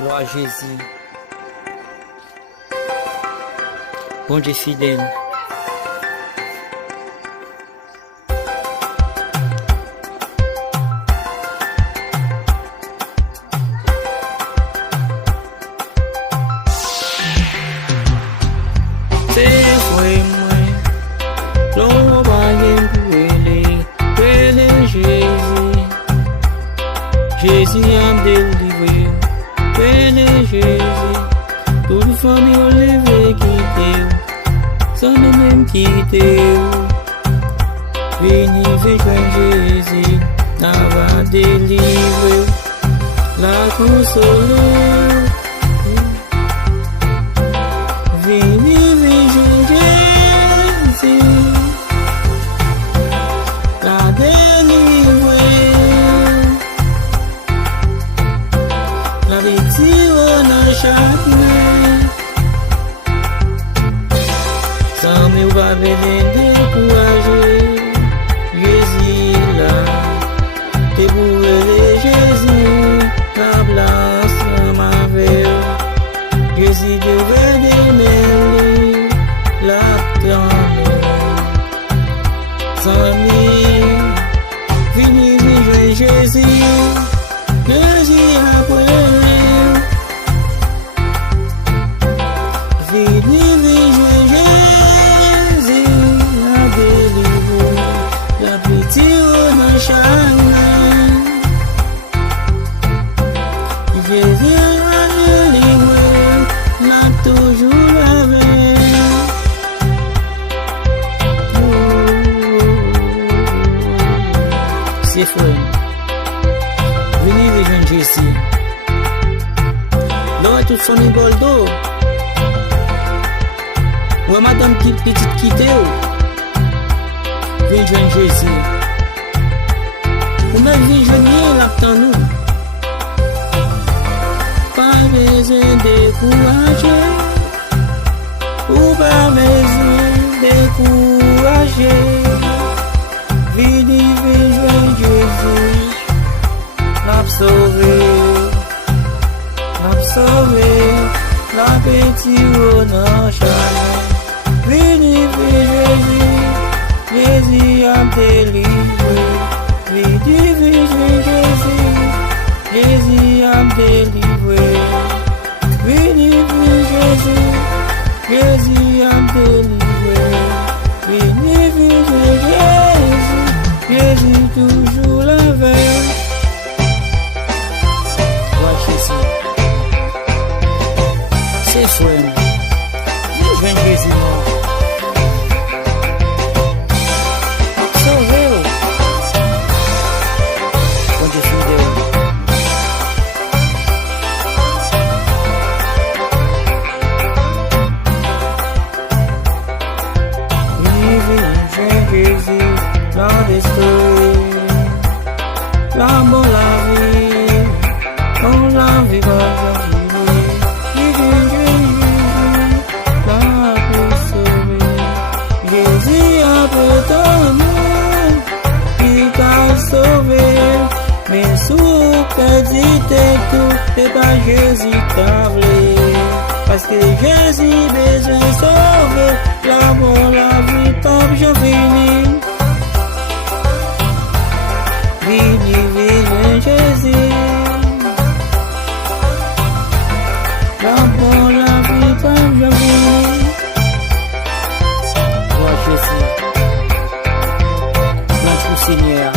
Gloire à Jésus. Bon Dieu fidèle. C'est vrai, moi, l'on va Jésus. Jésus a délivré. Jésus, toute famille au lever quitter, sans même quitter. Vini rejoindre Jésus, n'a va délivrer, la consoler. Vini rejoindre Jésus, la délivrer. La victoire n'a chacun. Sans me va décourager. Jésus là, débourrer Jésus, la place ma veille. Jésus devait démêler la trame. Sans me, vini jouer Jésus. Jésus après. Jésus a délivré, l'a toujours lavé. C'est frère, venez rejoindre Jésus. Là, tout son école d'eau. Ou madame qui petite quittée. Venez rejoindre Jésus. Ou même venez rejoindre l'aptan nous. Pas besoin de décourager, ou pas besoin de décourager. Venez rejoindre Jésus, l'absorber, la petite on chagrin. Venez Jésus, Jésus a délivré. Venez Jésus, Jésus a délivré. Venez Jésus, Jésus a délivré. Venez Jésus, Jésus toujours la veille. Gloire Jésus. C'est frère. Je viens Jésus. Sauvez-vous. Bon Dieu fidèle. Jésus, la destruit, l'amour, la vie, on la vie va Jésus a fait ton nom, il t'a sauvé, mais sous petit tout, c'est pas Jésus t'a voulu, parce que Jésus besoin de sauver, l'amour, la vie, pas je finis. Vini, Jésus. L'amour, la vie, pas je finis. Gloire Jésus. Gloire au Seigneur.